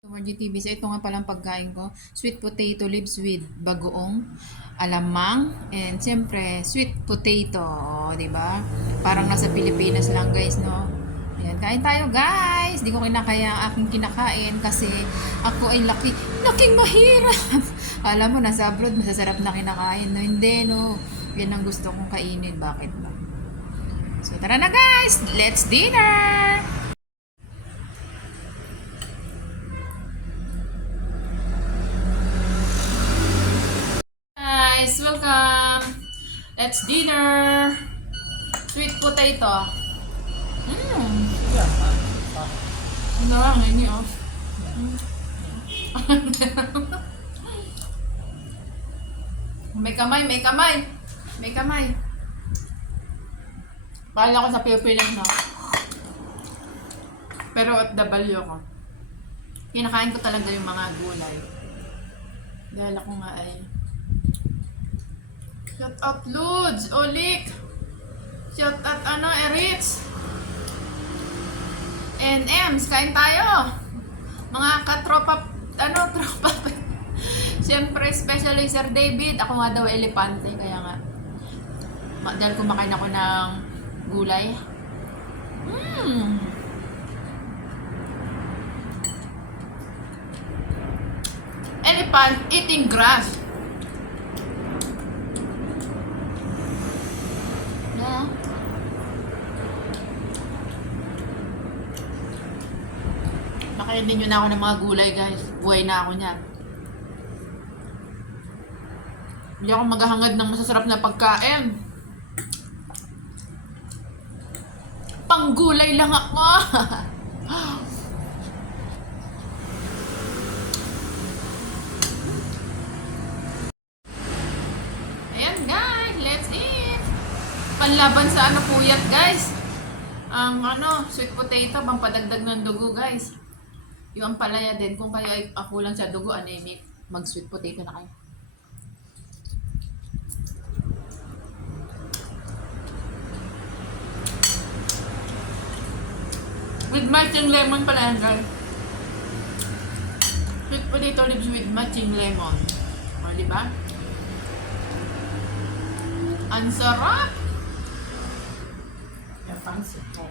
Margie TV. So ito nga palang pagkain ko. Sweet potato leaves with bagoong, alamang, and siyempre sweet potato. O, diba? Parang nasa Pilipinas lang guys, no? Ayan, kain tayo guys! Di ko kinakaya ang aking kinakain kasi ako ay laking mahirap. Alam mo, nasa abroad, masasarap na kinakain. No, hindi, no? Yan ang gusto kong kainin. Bakit ba? So tara na guys! Let's dinner! Guys, welcome! Let's dinner! Sweet potato. Mmm. Ano lang, hindi oh. May kamay, may kamay. May kamay. Bahala ko sa Pilipinas na. Pero at W ko. Kinakain ko talaga yung mga gulay. Dahil ako nga ay shout out Lods, Olik. Shout out Eritz. And Ems, kain tayo. Mga katropa, tropa. Siyempre, especially Sir David. Ako nga daw elepante, kaya nga. Dahil kumakain ako ng gulay. Elephant eating grass. Yeah. Makainin nyo na ako ng mga gulay guys. Buhay na ako niyan. Hindi ako maghahangad ng masasarap na pagkain. Panggulay lang ako. Ayan guys, let's eat. Panlaban sa puyat guys. Ang sweet potato, pampadagdag ng dugo guys. Yung ampalaya din, kung kayo ay kulang sa dugo, anemic, mag sweet potato na kayo. With matching lemon pala yan guys. Sweet potato lives with matching lemon. O, diba? Ang sarap! Yung pansit po.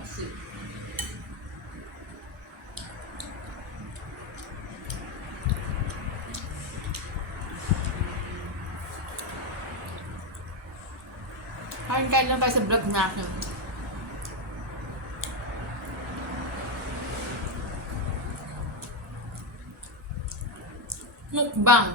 Kain lang tayo sa vlog natin. Mukbang.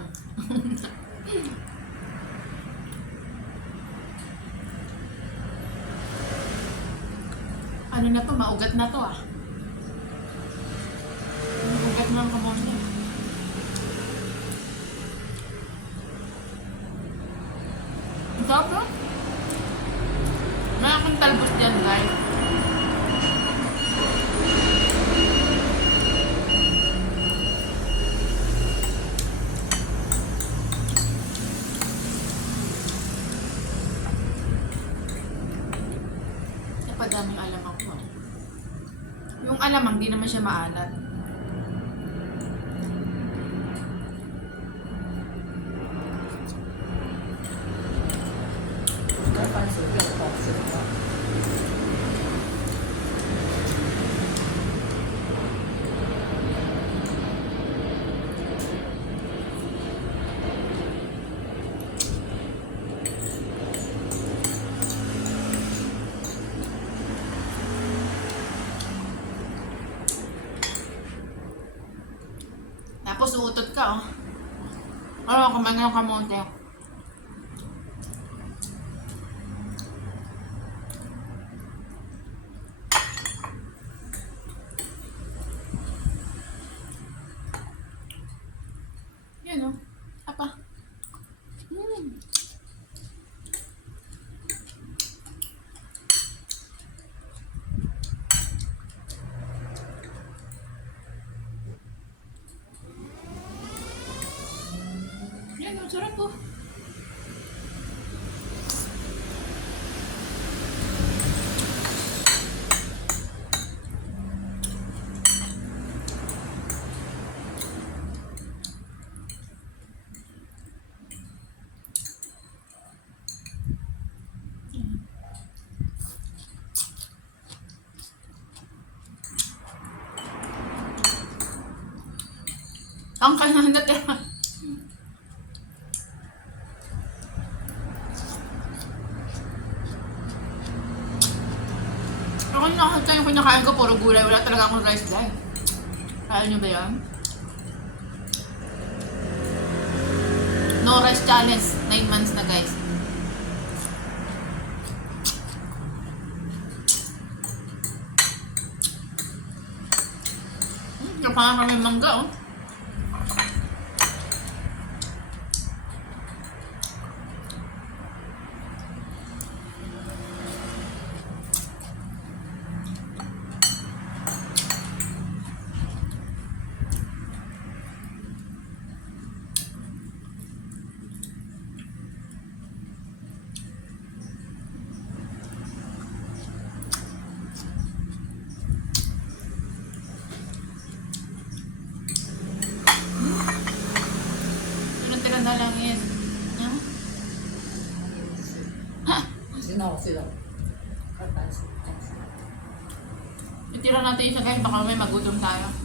Ano na to? Maugat na to ah. Maugat na ang kamon niya. Ang sarap no? May akong talbos dyan guys. Napadaming alamang ko. Yung alamang, di naman siya maalat. Yung pansit yung pansit po. Tapos uutot ka oh. Kumain ng kamote. Yan oh. Apa. Yan oh, sarap oh. Ang kanan natira. Ako nakakita yung kinakain ko, puro gulay. Wala talaga akong rice dahil. Kaya nyo ba yan? No rice challenge. 9 months na guys. Parang kami mangga oh. Tira na lang yan. Ha? Sinaw sila. Kapansin. Itira natin isa guys, baka may magutom tayo.